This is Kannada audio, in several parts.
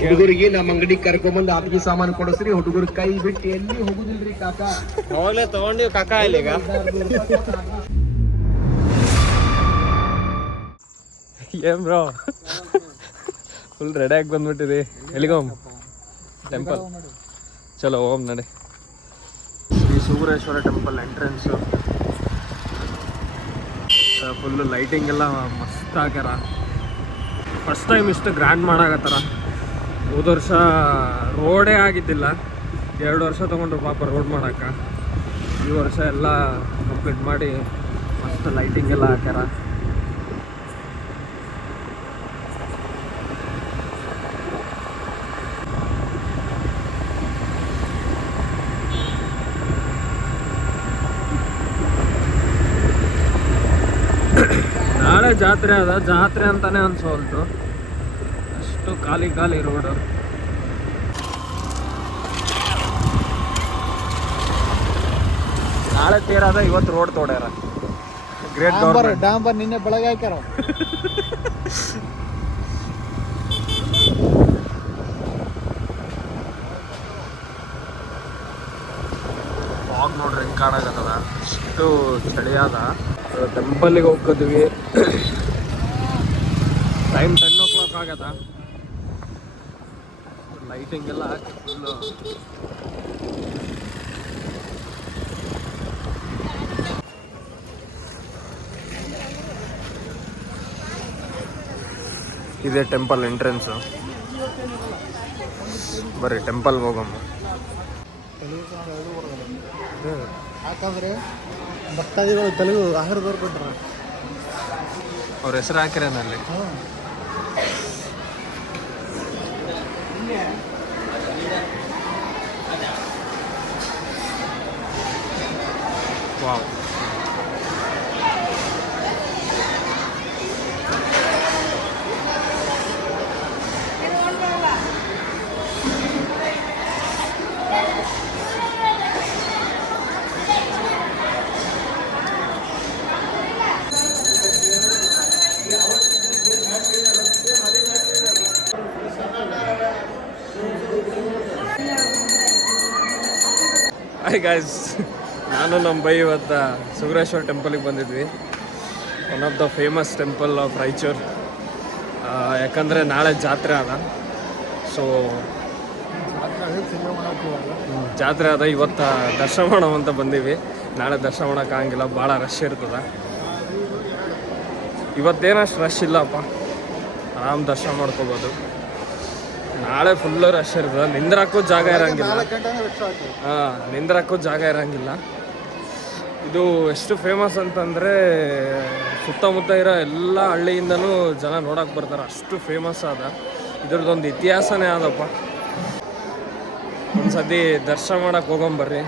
ಹುಡುಗರಿಗೆ ನಮ್ಮ ಅಂಗಡಿ ಕರ್ಕೊಂಬಂದು ಆಟಿಕೆ ಸಾಮಾನು ಕೊಡಿಸ್ರಿ. ಹುಡುಗರು ಕೈ ಬಿಟ್ಟು ಎಲ್ಲಿ ಹೋಗುದಿಲ್ರಿ ಕಾಕ. ಅವಾಗಲೇ ತಗೊಂಡಿವಿ ಕಾಕ ಇಲ್ಲಿಗ. ಏನ್ ಬ್ರೋ ಫುಲ್ ರೆಡಿಯಾಗಿ ಬಂದ್ಬಿಟ್ಟಿರಿ. ಎಲ್ಲಿಗೋಮ್? ಟೆಂಪಲ್. ಚಲೋ ಓಮ್ ನಡಿ. Shri Sureshwara temple entrance full lighting ಎಲ್ಲ ಮಸ್ತ್ ಆಗ್ಯಾರ. ಫಸ್ಟ್ ಟೈಮ್ ಇಷ್ಟು ಗ್ರ್ಯಾಂಡ್ ಮಾಡಾಕತ್ತಾರ. ಹೋದ ವರ್ಷ ರೋಡೇ ಆಗಿದ್ದಿಲ್ಲ, 2 ವರ್ಷ ತೊಗೊಂಡ್ರು ಪಾಪ ರೋಡ್ ಮಾಡೋಕೆ. ಈ ವರ್ಷ ಎಲ್ಲ ಕಂಪ್ಲೀಟ್ ಮಾಡಿ ಮಸ್ತ್ ಲೈಟಿಂಗ್ ಎಲ್ಲ ಹಾಕ್ಯಾರ. ನಾಳೆ ಜಾತ್ರೆ ಅದ, ಜಾತ್ರೆ ಅಂತಾನೆ ಅನ್ಸೋಲ್ತು, ಅಷ್ಟು ಖಾಲಿ ಖಾಲಿ ರೋಡು. ನಾಳೆ ತೇರಾದ, ಇವತ್ತು ರೋಡ್ ತೋಡ್ಯಾರ. ಗ್ರೇಟ್ ಡಾಂಬರ್ ನಿನ್ನೆ ಬೆಳಗ್ಗೆ ಹಾಕ್ಯಾರ. ಫಾಗ್ ನೋಡ್ರಿ ಹೆಂಗೆ ಕಾಣಾಗತ್ತದ, ಅಷ್ಟು ಚಳಿ ಅದ. ಟೆಂಪಲ್ಗೆ ಹೋಗ್ತಿದ್ವಿ. ಟೈಮ್ 10 o'clock ಆಗದ. ಲೈಟಿಂಗ್ ಎಲ್ಲ ಹಾಕಿ ಫುಲ್ಲು ಇದೆ ಟೆಂಪಲ್ ಎಂಟ್ರೆನ್ಸು. ಬರ್ರಿ ಟೆಂಪಲ್ಗೆ ಹೋಗಮ್ಮ. ಯಾಕಂದ್ರೆ ಭಕ್ತಾದಿಗಳು ತೆಲುಗು ಆಹಾರದವ್ರು ಕೊಟ್ರ ಅವ್ರ ಹೆಸರು ಹಾಕಿರೇನಲ್ಲಿ. ವಾವ್, ಹಾಯ್ ಗಾಯ್ಸ್, ನಾನು ನಮ್ಮ ಬೈ ಇವತ್ತು ಸುಗ್ರೇಶ್ವರ ಟೆಂಪಲಿಗೆ ಬಂದಿದ್ವಿ. One of the famous temple of Raichur. ಯಾಕಂದರೆ ನಾಳೆ ಜಾತ್ರೆ ಅದ. ಸೊ ಜಾತ್ರೆ ಅದ, ಇವತ್ತು ದರ್ಶನ ಮಾಡೋವಂತ ಬಂದೀವಿ. ನಾಳೆ ದರ್ಶನ ಮಾಡೋಕ್ಕಾಗಂಗಿಲ್ಲ, ಭಾಳ ರಶ್ ಇರ್ತದೆ. ಇವತ್ತೇನಷ್ಟು ರಶ್ ಇಲ್ಲಪ್ಪ, ಆರಾಮ್ ದರ್ಶನ ಮಾಡ್ಕೋಬೋದು. ನಾಳೆ ಫುಲ್ಲು ರಶ್ ಇರ್ತದೆ, ನಿಂದ್ರಕ್ಕೂ ಜಾಗ ಇರೋಂಗಿಲ್ಲ. ನಿಂದ್ರಕ್ಕೂ ಜಾಗ ಇರೋಂಗಿಲ್ಲ. ಇದು ಎಷ್ಟು ಫೇಮಸ್ ಅಂತಂದರೆ ಸುತ್ತಮುತ್ತ ಇರೋ ಎಲ್ಲ ಹಳ್ಳಿಯಿಂದನೂ ಜನ ನೋಡೋಕೆ ಬರ್ತಾರೆ, ಅಷ್ಟು ಫೇಮಸ್ ಅದ. ಇದ್ರದ್ದೊಂದು ಇತಿಹಾಸನೇ ಆದಪ್ಪ. ಒಂದು ಸತಿ ದರ್ಶನ ಮಾಡೋಕೆ ಹೋಗೊಂಬರ್ರಿ.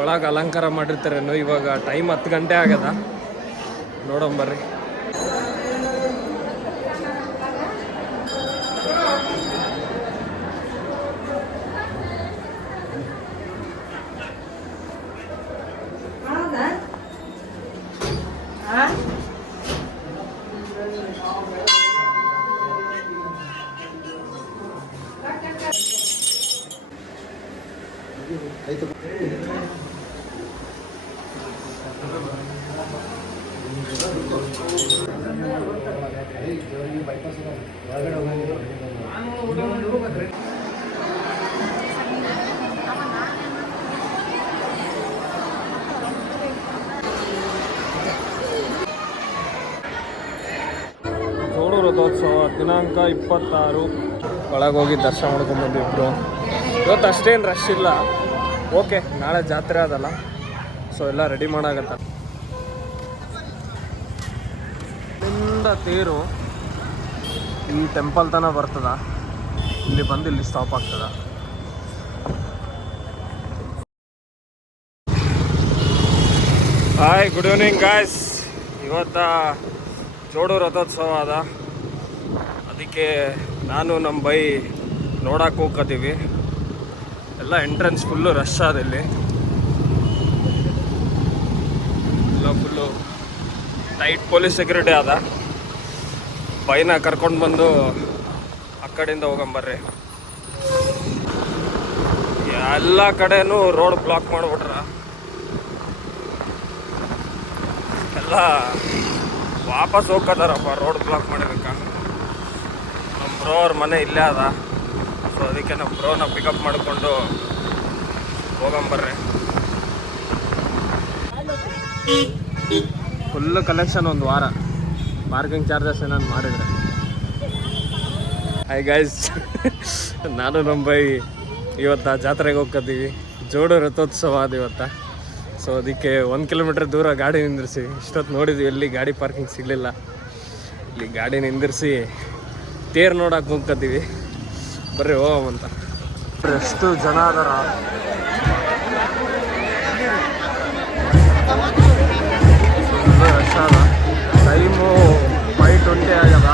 ಒಳಗೆ ಅಲಂಕಾರ ಮಾಡಿರ್ತಾರೇನು. ಇವಾಗ ಟೈಮ್ 10 ಗಂಟೆ ಆಗ್ಯದ, ನೋಡೋಂಬರ್ರಿ. ಜೋಡು ರಥೋತ್ಸವ ದಿನಾಂಕ 26. ಒಳಗೆ ಹೋಗಿ ದರ್ಶನ ಮಾಡ್ಕೊಂಡ್ಬಂದ್ವಿ ಇಬ್ಬರು. ಇವತ್ತು ಅಷ್ಟೇನು ರಶ್ ಇಲ್ಲ. ಓಕೆ, ನಾಳೆ ಜಾತ್ರೆ ಅದಲ್ಲ, ಸೊ ಎಲ್ಲ ರೆಡಿ ಮಾಡಾಗತ್ತ. ಇಲ್ಲಿಂದ ತೇರು ಇಲ್ಲಿ ಟೆಂಪಲ್ ತನಕ ಬರ್ತದ. ಇಲ್ಲಿ ಬಂದು ಇಲ್ಲಿ ಸ್ಟಾಪ್ ಆಗ್ತದ. Hi, good evening guys. ಇವತ್ತು ಜೋಡು ರಥೋತ್ಸವ ಅದ, ಅದಕ್ಕೆ ನಾನು ನಮ್ಮ ಬೈ ನೋಡಕ್ಕೆ ಹೋಗ್ತೀವಿ. ಎಲ್ಲ ಎಂಟ್ರೆನ್ಸ್ ಫುಲ್ಲು ರಶ್ ಅದ. ಇಲ್ಲಿ ಟೈಟ್ ಪೊಲೀಸ್ ಸೆಕ್ಯೂರಿಟಿ ಅದ. ಬೈನ ಕರ್ಕೊಂಡು ಬಂದು ಆ ಕಡೆಯಿಂದ ಹೋಗಂಬರ್ರಿ. ಎಲ್ಲ ಕಡೆನೂ ರೋಡ್ ಬ್ಲಾಕ್ ಮಾಡಿಬಿಟ್ರ. ಎಲ್ಲ ವಾಪಸ್ ಹೋಗ್ಕತ್ತಾರಪ್ಪ ರೋಡ್ ಬ್ಲಾಕ್ ಮಾಡಿದಕ್ಕ. ನಮ್ಮ ಬ್ರೋ ಅವ್ರ ಮನೆ ಇಲ್ಲೇ ಅದ. ಸೊ ಅದಕ್ಕೆ ನಮ್ಮ ಬ್ರೋನ ಪಿಕಪ್ ಮಾಡಿಕೊಂಡು ಹೋಗಂಬರ್ರಿ. ಫುಲ್ ಕಲೆಕ್ಷನ್ ಒಂದು ವಾರ. ಪಾರ್ಕಿಂಗ್ ಚಾರ್ಜಸ್ ಏನಾದ್ರು ಮಾಡಿದರೆ. ಹಾಯ್ ಗೈಸ್, ನಾನು ನಮ್ಮ ಬೈ ಇವತ್ತು ಜಾತ್ರೆಗೆ ಹೋಗ್ಕತ್ತೀವಿ. ಜೋಡು ರಥೋತ್ಸವ ಅದು ಇವತ್ತು. ಸೊ ಅದಕ್ಕೆ 1 ಕಿಲೋಮೀಟ್ರ್ ದೂರ ಗಾಡಿ ನಿಂದಿರಿಸಿ ಇಷ್ಟೊತ್ತು ನೋಡಿದ್ವಿ, ಎಲ್ಲಿ ಗಾಡಿ ಪಾರ್ಕಿಂಗ್ ಸಿಗಲಿಲ್ಲ. ಇಲ್ಲಿ ಗಾಡಿ ನಿಂದಿರಿಸಿ ತೇರು ನೋಡಕ್ಕೆ ಹೋಗ್ಕತ್ತೀವಿ. ಬರ್ರಿ ಹೋಗಂತ. ಎಷ್ಟು ಜನ ಅದಾರ. ರಶ್ ಅದ. ಟೈಮು 5:20 ಆಗ್ಯದ.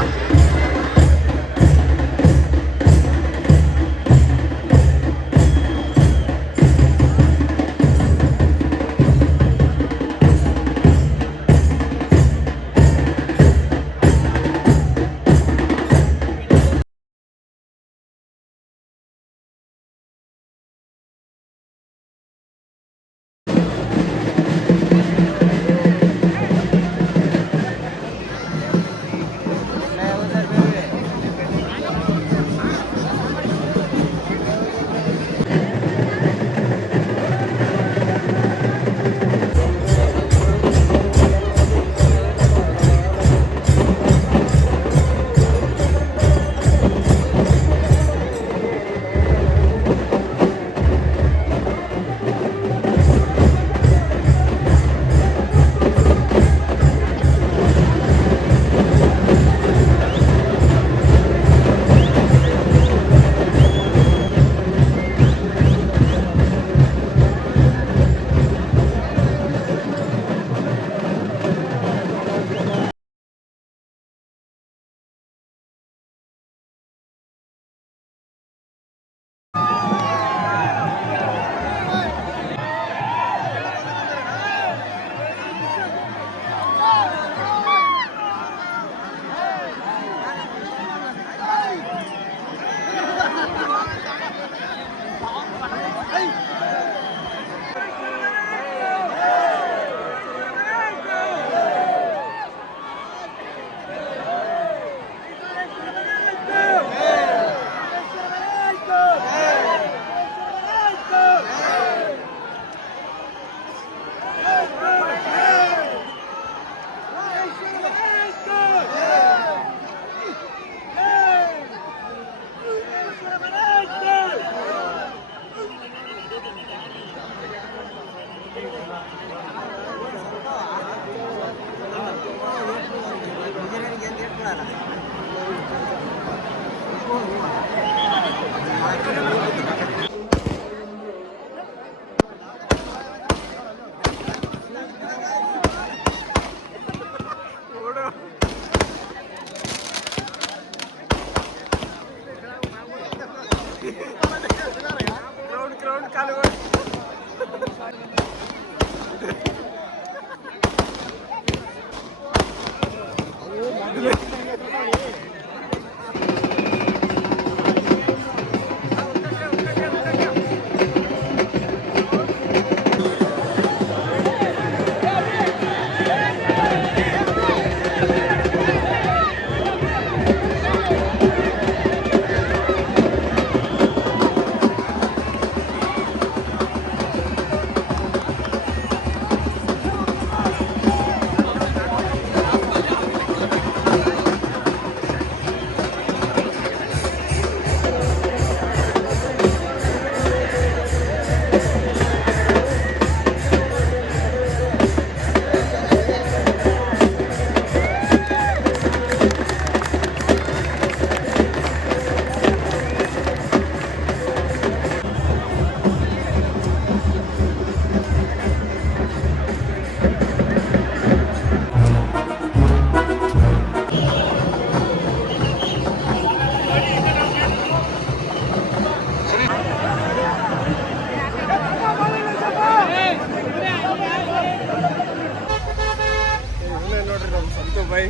ಬೈ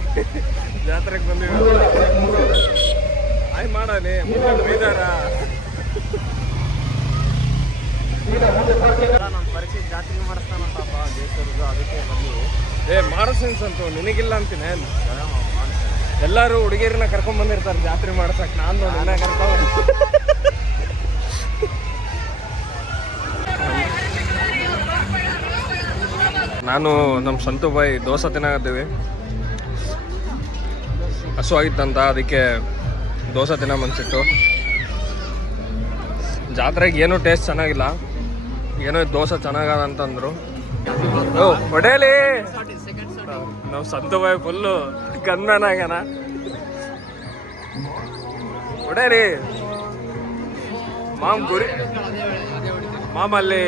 ಜಾತ್ರೆಗೆ ಬಂದಿವಿ. ಆಯ್ ಮಾಡಲಿ ಬೀದಾರ ನಮ್ಮ ಪರಿಚಯ ಜಾತ್ರೆ ಮಾಡಿಸ್ತಾನಂತಪ್ಪ ದೇಶದ್ದು, ಅದಕ್ಕೆ ಬಂದೀವಿ. ಮಾಡಸೆನ್ಸ್ ಅಂತೂ ನಿನಗಿಲ್ಲ ಅಂತೀನಿ. ಎಲ್ಲರೂ ಹುಡುಗಿಯರನ್ನ ಕರ್ಕೊಂಡ್ ಬಂದಿರ್ತಾರೆ ಜಾತ್ರೆ ಮಾಡ್ಸಕ್. ನಾನು ನನ್ನ ಕರ್ಕೊಂಡು ನಾನು ನಮ್ಮ ಸಂತು ಬಾಯಿ ದೋಸೆ ತಿನ್ನಾಗತ್ತೀವಿ. ಹಸು ಆಗಿತ್ತಂತ, ಅದಕ್ಕೆ ದೋಸೆ ತಿನ್ನೋ ಮನ್ಸಿತ್ತು. ಜಾತ್ರೆಗೆ ಏನೂ ಟೇಸ್ಟ್ ಚೆನ್ನಾಗಿಲ್ಲ, ಏನೋ ದೋಸೆ ಚೆನ್ನಾಗದ ಅಂತಂದ್ರು. ಹೊಡೇಲಿ ನಾವು ಸಂತು ಬಾಯಿ ಫುಲ್ಲು ಗನ್ಮ್ಯಾನ್ ಆಗ್ಯಾನ. ಹೊಡೇರಿ ಮಾಮ್ ಗುರಿ ಮಾಮ್ ಅಲ್ಲಿ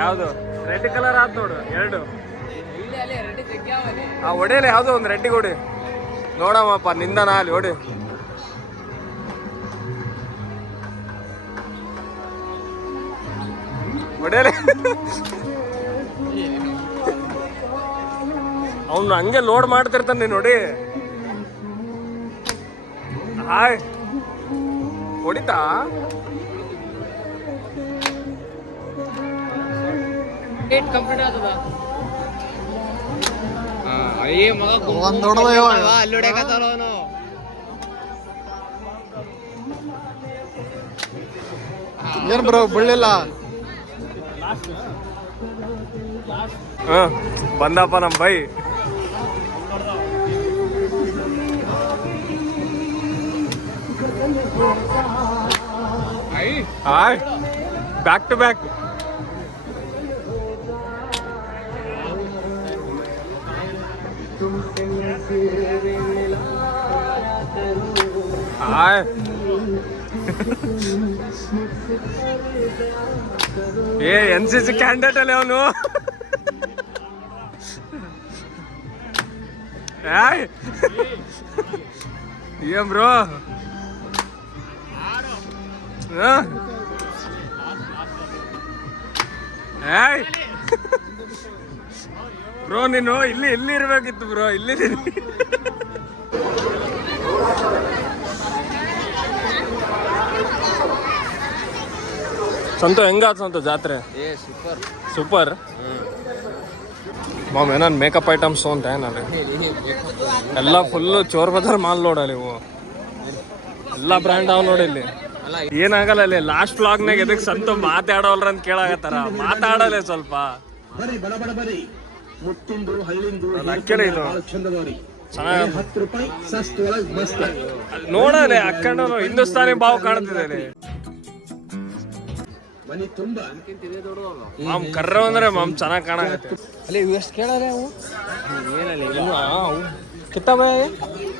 ಯಾವುದು ರೆಡ್ ಕಲರ್ ಆತ್ ನೋಡು ಎರಡು. ಆ ಹೊಡೇಲಿ ಯಾವ್ದು ಒಂದು ರೆಡ್ಡಿಗೆ ಹೊಡಿ ನೋಡಮ್ಮಪ್ಪ, ನಿಂದನ ಅಲ್ಲಿ ಹೊಡಿ. ಹೊಡೇಲಿ ಅವನು ಹಂಗೆ ಲೋಡ್ ಮಾಡ್ತಿರ್ತಾನೆ ನೋಡಿ. ಹಾಯ್ ಹೊಡಿತಾ ಏನ್ ಬ್ರೋ ಬೀಳಿಲ್ಲ. ಬಂದಪ್ಪ ನಮ್ಮ bye. Hi back to back. Hi NCC candidate ಅಲ್ಲೇ ಅವನು. ಏನ್ ಬ್ರೋ ಬ್ರೋ ನೀನು ಇಲ್ಲಿ ಇರ್ಬೇಕಿತ್ತು ಬ್ರೋ, ಇಲ್ಲಿ ಸಂತು ಹೆಂಗಾತ್ ಸಂತು ಜಾತ್ರೆ? ಸೂಪರ್. ಮಾಮ್ ಏನಾನ್ ಮೇಕಪ್ ಐಟಮ್ಸ್ ಅಂತ ಏನಲ್ಲಿ ಎಲ್ಲ ಫುಲ್ಲು ಚೋರ್ ಬಜಾರ್ ಮಾಲ್ ನೋಡಲ್ಲಿ ಇವು ಎಲ್ಲ ಬ್ರ್ಯಾಂಡ್ ಅವ್ ನೋಡಿ. ಇಲ್ಲಿ ಏನಾಗಲ್ಲ, ಅಲ್ಲಿ ಲಾಸ್ಟ್ ವ್ಲಾಗ್ನಾಗ ಎದಕ್ಕೆ ಸಂತು ಮಾತಾಡೋಲ್ರ ಅಂತ ಕೇಳಾಗತ್ತಾರ. ಮಾತಾಡಲ್ಲ ಸ್ವಲ್ಪ ನೋಡಲೆ ಅಕ್ಕಂಡು ಹಿಂದೂಸ್ತಾನಿ ಬಾವು ಕಾಣ್ತಿದೆ. ಮಾಮ್ ಕರ್ರ ಅಂದ್ರೆ ಮಾಮ್ ಚೆನ್ನಾಗಿ ಕಾಣತ್ತೆ. ಅಲ್ಲಿ ಎಷ್ಟು ಕೇಳಾರೆ ಅವು ಕಿತ್ತ ಭಯ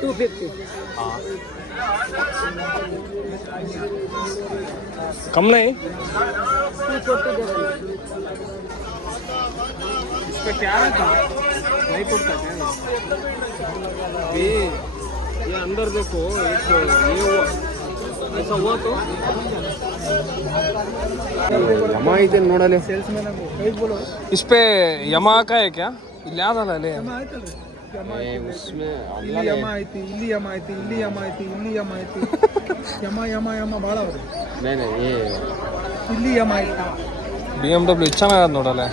250 कम नहीं इस पे क्या था नहीं पड़ता क्या ये अंदर देखो एक ये हुआ ऐसा हुआ तो यमा इधर नोडले ಸೇಲ್ಸ್ಮನ್ ಕೈ बोलो इस पे यमा का है क्या ಇಲ್ಲಿ ಯಾದಲ್ಲ ಅಲ್ಲಿ उसमें ಇಲ್ಲಿ ಯಮ ಐತಿ ಇಲ್ಲಿ ಯಮ ಐತಿ ಇಲ್ಲಿ ಯಮ ಐತಿ ಇಲ್ಲಿ ಯಮ ಐತಿ ಯಮ ಯಮ ಯಮ ಭಾಳ ಅವ್ರಿ ಇಲ್ಲಿ ಯಮ ಐತಿ BMW ಚೆನ್ನಾಗದ ನೋಡಲ್ಲ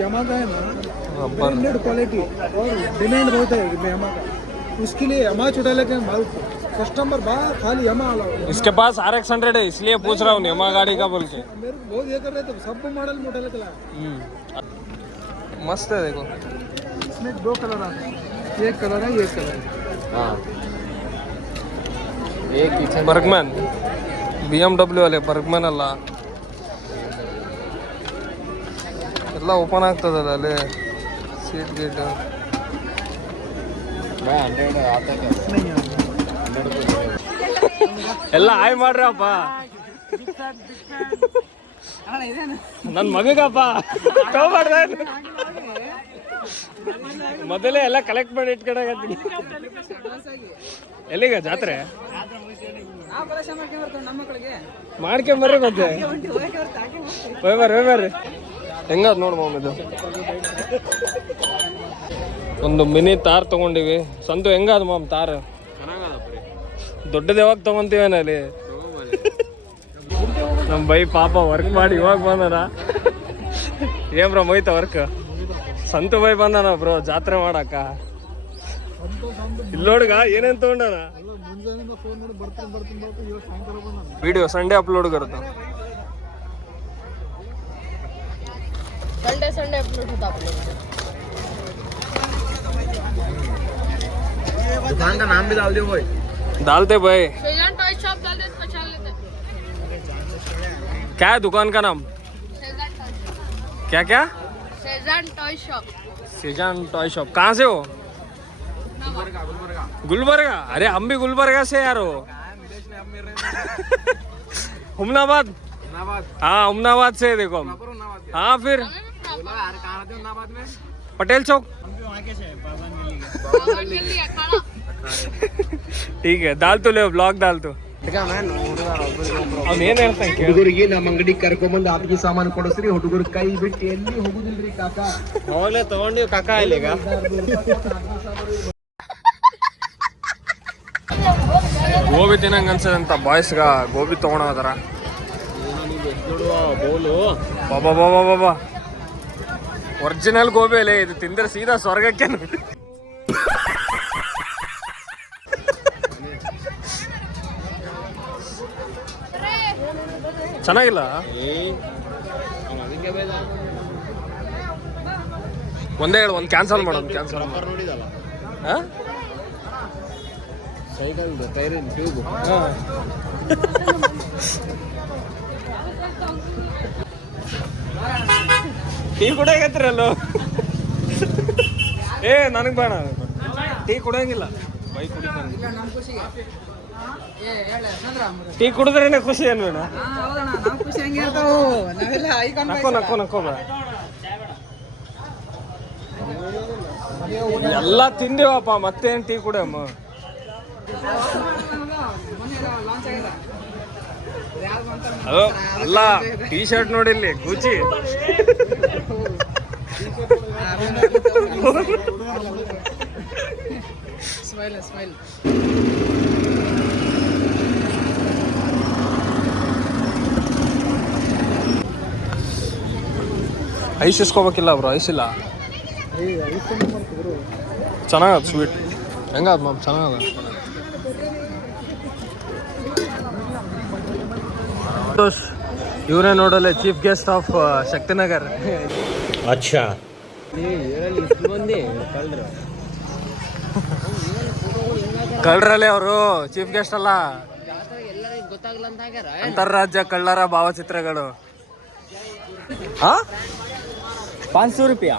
यमा का है ना रबर क्वालिटी और डिमांड बहुत है यमा का, उसके लिए यमा चुटाले के माल कस्टमर बाहर खाली यमा वाला। इसके पास RX100 है इसलिए पूछ रहा हूँ यमा गाड़ी का बोल के। मेरे को बहुत ये कर रहे थे सब मॉडल मोटल का मस्त है देखो। इसमें दो कलर आते हैं, एक कलर है एक कलर है। हाँ एक पीछे बर्गमैन BMW वाले बर्गमैन ಅಲ್ಲ ಎಲ್ಲ ಓಪನ್ ಆಗ್ತದಲ್ಲ ಅಲ್ಲಿ ಸೀಟ್ ಗೇಟ್ नहीं है ಎಲ್ಲ ಹಾಯ್ ಮಾಡ್ರಪ್ಪ ನನ್ನ ಮಗಗಪ್ಪ ತಗೋಬಾರ್ದ ಮೊದಲೇ ಎಲ್ಲ ಕಲೆಕ್ಟ್ ಮಾಡಿ ಇಟ್ಕೊಂಡಾಗತ್ತೀನಿ ಎಲ್ಲಿಗ ಜಾತ್ರೆ ಮಾಡ್ಕೊಂಬರ್ರಿ ಮತ್ತೆ ಹೋಯ್ ಬರ್ರಿ ಹೆಂಗದ್ ನೋಡ್ ಮಾಮ್ ಇದು ಒಂದು ಮಿನಿ ತಾರ್ ತಗೊಂಡಿವಿ. ಸಂತು ಹೆಂಗದ ಮಾಮ್ ತಾರ್? ದೊಡ್ಡದು ಯಾವಾಗ ತಗೊಂತೀವೇನಲ್ಲಿ? ನಮ್ಮ ಬೈ ಪಾಪ ವರ್ಕ್ ಮಾಡಿ ಇವಾಗ ಬಂದನ. ಏನ್ ಬ್ರೋ ಮೊಯ್ತ ವರ್ಕ್? ಸಂತು ಬೈ ಬಂದನ ಬ್ರೋ ಜಾತ್ರೆ ಮಾಡಕ್ಕ. ಇಲ್ಲೋಡ್ಗ ಏನೇನ್ ತಗೊಂಡನ? ವಿಡಿಯೋ ಸಂಡೇ ಅಪ್ಲೋಡ್ करता. संडे अपलोड होता आप लोगों दुकान का नाम भी डाल दो भाई. डालते भाई. शेजान टॉय शॉप डाल देते पहचान लेते. क्या है दुकान का नाम? Shezan toy shop. क्या? Shezan toy shop. Shezan toy shop. कहाँ से हो? गुलबर्गा. अरे हम भी गुलबर्गा से यार हो. हुमनाबाद. हाँ हुमनाबाद से देखो. हाँ फिर पटेल चौक. ठीक है डाल तो ले ब्लॉग डाल तो. ಅವ್ನು ಏನ್ ಹೇಳ್ತಾನೆ ಕೇಳು. ಹುಡುಗರಿಗೆ ನಮ್ಮ ಅಂಗಡಿಗೆ ಕರ್ಕೊಂಬಂದು ಆಟಿಕೆ ಸಾಮಾನು ಕೊಡಿಸ್ರಿ. ಹುಡುಗರು ಕೈ ಬಿಟ್ಟು ಎಲ್ಲಿ ಹೋಗುದಿಲ್ರಿ ಕಾಕ. ಅವಾಗಲೇ ತಗೊಂಡಿವಿ ಕಾಕ ಇಲ್ಲಿಗ. ಗೋಬಿ ತಿನ್ನಂಗ ಅನ್ಸದಂತ ಬಾಯ್ಸ್ಗ ಗೋಬಿ ತಗೊಂಡೋದಾರ. ಬಾಬಾ ಬಾಬಾ ಬಾಬಾ ಒರಿಜಿನಲ್ ಗೋಬಿ ಅಲ್ಲೇ ಇದು. ತಿಂದ್ರೆ ಸೀದಾ ಸ್ವರ್ಗಕ್ಕೆ. ಚೆನ್ನಾಗಿಲ್ಲ. ಒಂದೇ ಹೇಳು, ಒಂದು ಕ್ಯಾನ್ಸಲ್ ಮಾಡೋದು. ಕ್ಯಾನ್ಸಲ್ ನೋಡಿದಲ್ಲ ಹಾಂ ಸೈಕಲ್ ಟೈರಿನ ಟ್ಯೂಬ್. ಟೀ ಕುಡಿಯಾಗತ್ತಿರಲ್ಲೋ. ಏ ನನಗೆ ಬೇಡ ಟೀ ಕುಡಿಯಂಗಿಲ್ಲ. ಬೈ ಕುಡಿತಾನೆ. ಟೀ ಕುಡಿದ್ರೇನೆ ಖುಷಿ ಏನ್ ಬೇಡ. ನಕ್ಕೋ ನಕ್ಕೋ ನಕ್ಕೋ ಬೇಡ. ಎಲ್ಲ ತಿಂದೇವಪ್ಪ ಮತ್ತೇನು ಟೀ ಕುಡಿಯಮ್ಮ. ಅದು ಅಲ್ಲ ಟೀ ಶರ್ಟ್ ನೋಡಿಲ್ಲಿ ಗೂಚಿ. ಐಸ್ ಇಸ್ಕೋಬೇಕಿಲ್ಲ ಬ್ರೋ. ಐಸ್ ಇಲ್ಲ. ಚೆನ್ನಾಗದ ಸ್ವೀಟ್. ಹೆಂಗದ ಮಾಮ್? ಚೆನ್ನಾಗದ. ಇವರೇ ನೋಡಲ್ಲ ಚೀಫ್ ಗೆಸ್ಟ್ ಆಫ್ ಶಕ್ತಿನಗರ್. ಅಚ್ಚಾ ಕಳ್ಳರಲ್ಲೇ ಅವರು ಚೀಫ್ ಗೆಸ್ಟ್ ಅಲ್ಲ. ಅಂತಾರಾಜ್ಯ ಕಳ್ಳರ ಭಾವಚಿತ್ರಗಳು. 500 ರೂಪಾಯಿ.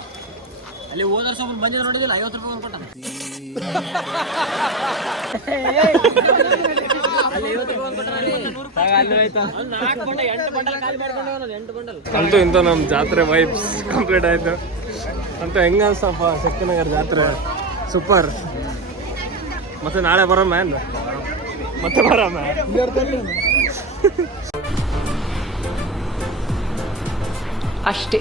ಅಲ್ಲಿ ಹೋದ ವರ್ಷ ಒಬ್ಬರು ಬಂದಿದ್ದು ನೋಡಿದಿಲ್ಲ, 50 ರೂಪಾಯಿ ಕೊಟ್ಟ. ಅಂತೂ ಇಂತ ನಮ್ಮ ಜಾತ್ರೆ ವೈಬ್ಸ್ ಕಂಪ್ಲೀಟ್ ಆಯ್ತು. ಅಂತೂ ಹೆಂಗ ಅನ್ಸಪ್ಪ ಶಕ್ತಿನಗರ ಜಾತ್ರೆ? ಸೂಪರ್. ಮತ್ತೆ ನಾಳೆ ಬರೋಣ ಮತ್ತೆ ಬರೋಣ. ಅಷ್ಟೇ.